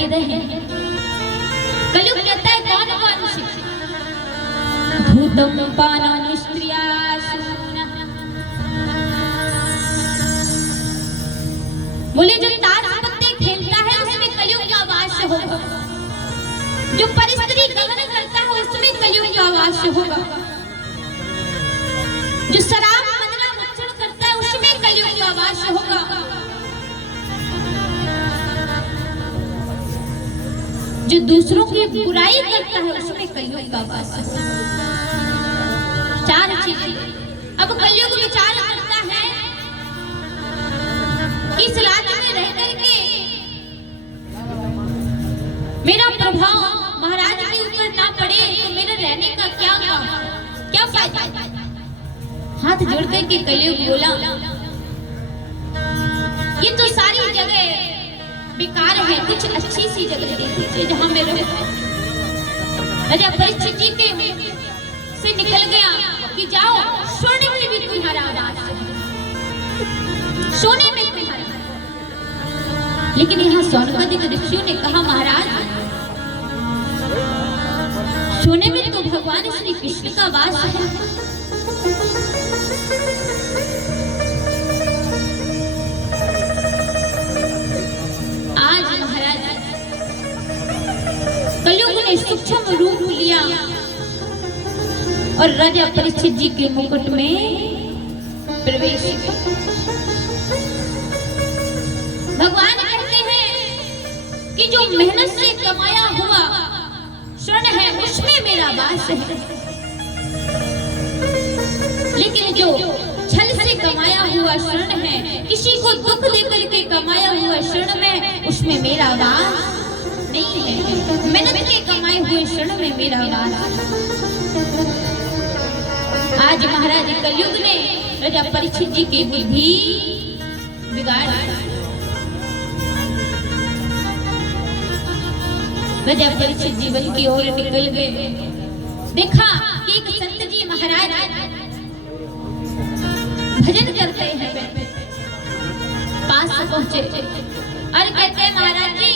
भटके रहे। कलयुग कहता है कौन कौन से भूतम पानो स्त्रिया बोले जो ताश पत्ते खेलता है उसमें कलयुग का वास होगा, जो परिस्त्री गमन करता है उसमें कलयुग का वास होगा, जो शराब मदना मच्छर करता है उसमें कलयुग का वास होगा, जो दूसरों की बुराई करता है उसमें कलयुग का वास होगा। चार चीजें अब कलयुग विचार करता है कि इस राज्य में रह करके मेरा प्रभाव महाराज के ऊपर ना पड़े तो मेरे रहने का क्या फायदा। हाथ जोड़ करके कलयुग बोला ये तो सारी जगह बेकार है, कुछ अच्छी सी जगह दे दीजिए जहां मैं रहूं। राजा परीक्षित जी के से निकल गया कि जाओ सोने में भी तुम्हारा आवाज, सोने में तुम्हारा। लेकिन यहाँ सौनकादिक ऋषियों ने कहा महाराज सोने में तो भगवान श्री कृष्ण का वास है। आज महाराज कलयुग ने सूक्ष्म रूप लिया और राजा परीक्षित जी के मुकुट में प्रवेश किया। भगवान कहते हैं कि जो मेहनत से कमाया हुआ स्वर्ण है उसमें मेरा वास है, लेकिन जो छल से कमाया हुआ स्वर्ण है, किसी को दुख देकर के कमाया हुआ स्वर्ण में उसमें मेरा वास नहीं है। मेहनत के कमाए हुए स्वर्ण में मेरा वास। आज महाराज कलयुग ने राजा परीक्षित जी की बुद्धि बिगाड़ दी। राजा परीक्षित जीवन की ओर निकल गए। देखा कि एक संत जी महाराज भजन करते हैं, पास पहुंचे और कहते हैं महाराज जी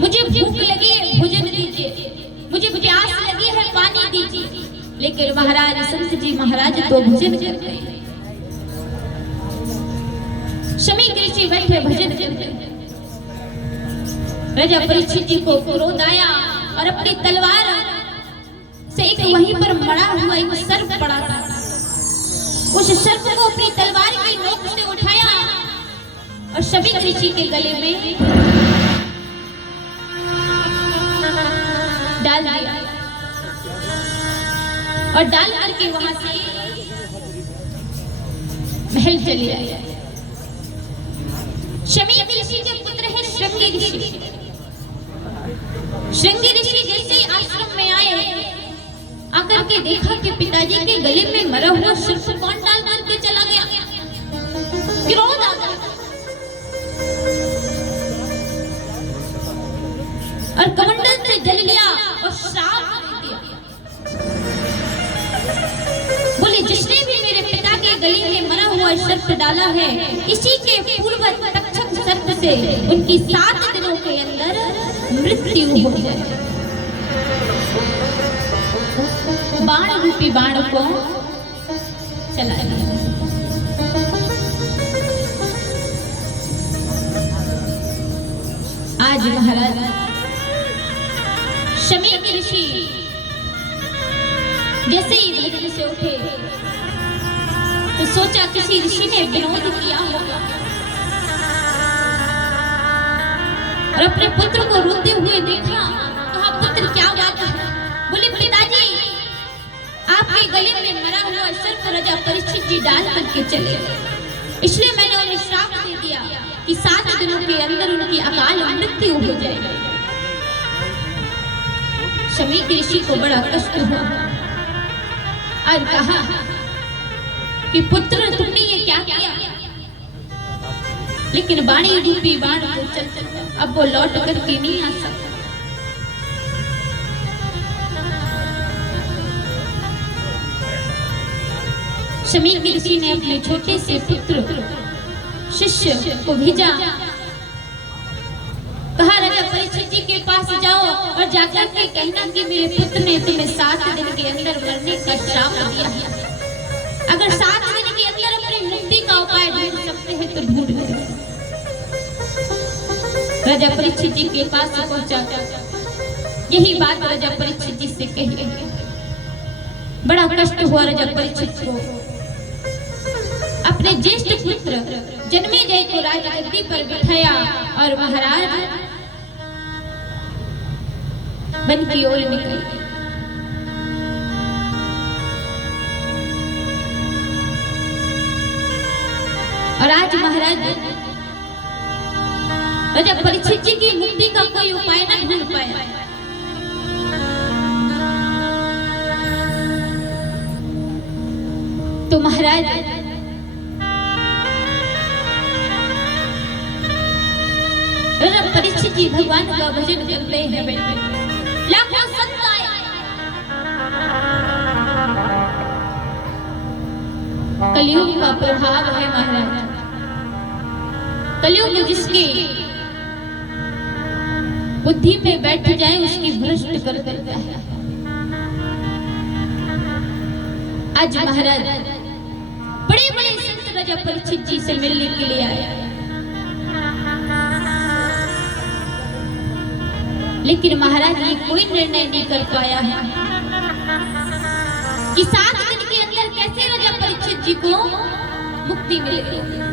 मुझे भूख लगी है भोजन दीजिए, मुझे प्यास लगी है पानी दीजिए। लेकिन महाराज संत जी महाराज तो भजन करते हैं। शमी ऋषि बैठे भजन करते हैं। राजा परीक्षित जी को क्रोध आया और अपनी तलवार से एक वहीं पर मरा हुआ एक सर्प पड़ा था, उस सर्प को अपनी तलवार की नोक से उठाया और शमी ऋषि के गले में डाल दिया और डाल करके वहां से महल चले आए। शमी ऋषि के पुत्र है श्रृंगी ऋषि। श्रृंगी ऋषि जैसे आश्रम में आए, आकर के देखा कि पिताजी के गले में मरा हुआ सर्प कौन डाल करके चला गया। क्रोध आ गया और कमंडल से जल लिया और श्राप दिया। बोले जिसने भी मेरे पिता के गले में मरा हुआ सर्प डाला है, इसी के पूर्व तक्षक सर्प से उनकी 7 दिनों के अंदर मृत्यु हो जाए। बाण रूपी बाण को चला दिया। आज महाराज शमी ऋषि जैसे ही भजन से उठे तो सोचा किसी ऋषि ने विनोद किया होगा और अपने पुत्र को रोते हुए देखा। कहा पुत्र क्या बात है? बोले पिताजी आपके गले में मरा हुआ सर्प राजा परीक्षित जी डाल करके चले, इसलिए मैंने उन्हें श्राप दे दिया कि 7 दिनों के अंदर उनकी अकाल मृत्यु हो जाएगी। शमी ऋषि को बड़ा कष्ट हुआ और कहा कि पुत्र तुमने ये क्या किया? लेकिन बाणी रूपी बाण को चल अब वो लौट करके नहीं आ सकता। शमी ऋषि ने अपने छोटे से पुत्र शिष्य को भेजा कहा राजा परीक्षित जी के पास जाओ और जाकर के कहना कि मेरे पुत्र ने तुम्हें 7 दिन के अंदर मरने का श्राप दिया है। अगर 7 दिन के अंदर अपनी मुक्ति का उपाय ढूंढ सकते हैं तो ढूंढ ले। राजा परीक्षित जी के पास पहुंचा, यही बात राजा परीक्षित जी से कही। बड़ा कष्ट हुआ राजा परीक्षित को। अपने ज्येष्ठ पुत्र जन्मेजय को राजगद्दी पर बिठाया और महाराज वन की ओर निकले। और आज महाराज राजा परीक्षित जी की मुक्ति का कोई उपाय न ढूंढ पाया। तो महाराज राजा परीक्षित जी भगवान का भजन करते हैं। लाखों संत आए, कलयुग का प्रभाव है महाराज। कलयुग जिसकी बुद्धि में बैठ जाए उसकी भ्रष्ट कर देता है। आज महाराज बड़े बड़े संत राजा परीक्षित जी से मिलने के लिए आए, लेकिन महाराज ये कोई निर्णय नहीं कर पाया है कि 7 दिन के अंदर कैसे राजा परीक्षित जी को मुक्ति मिलेगी।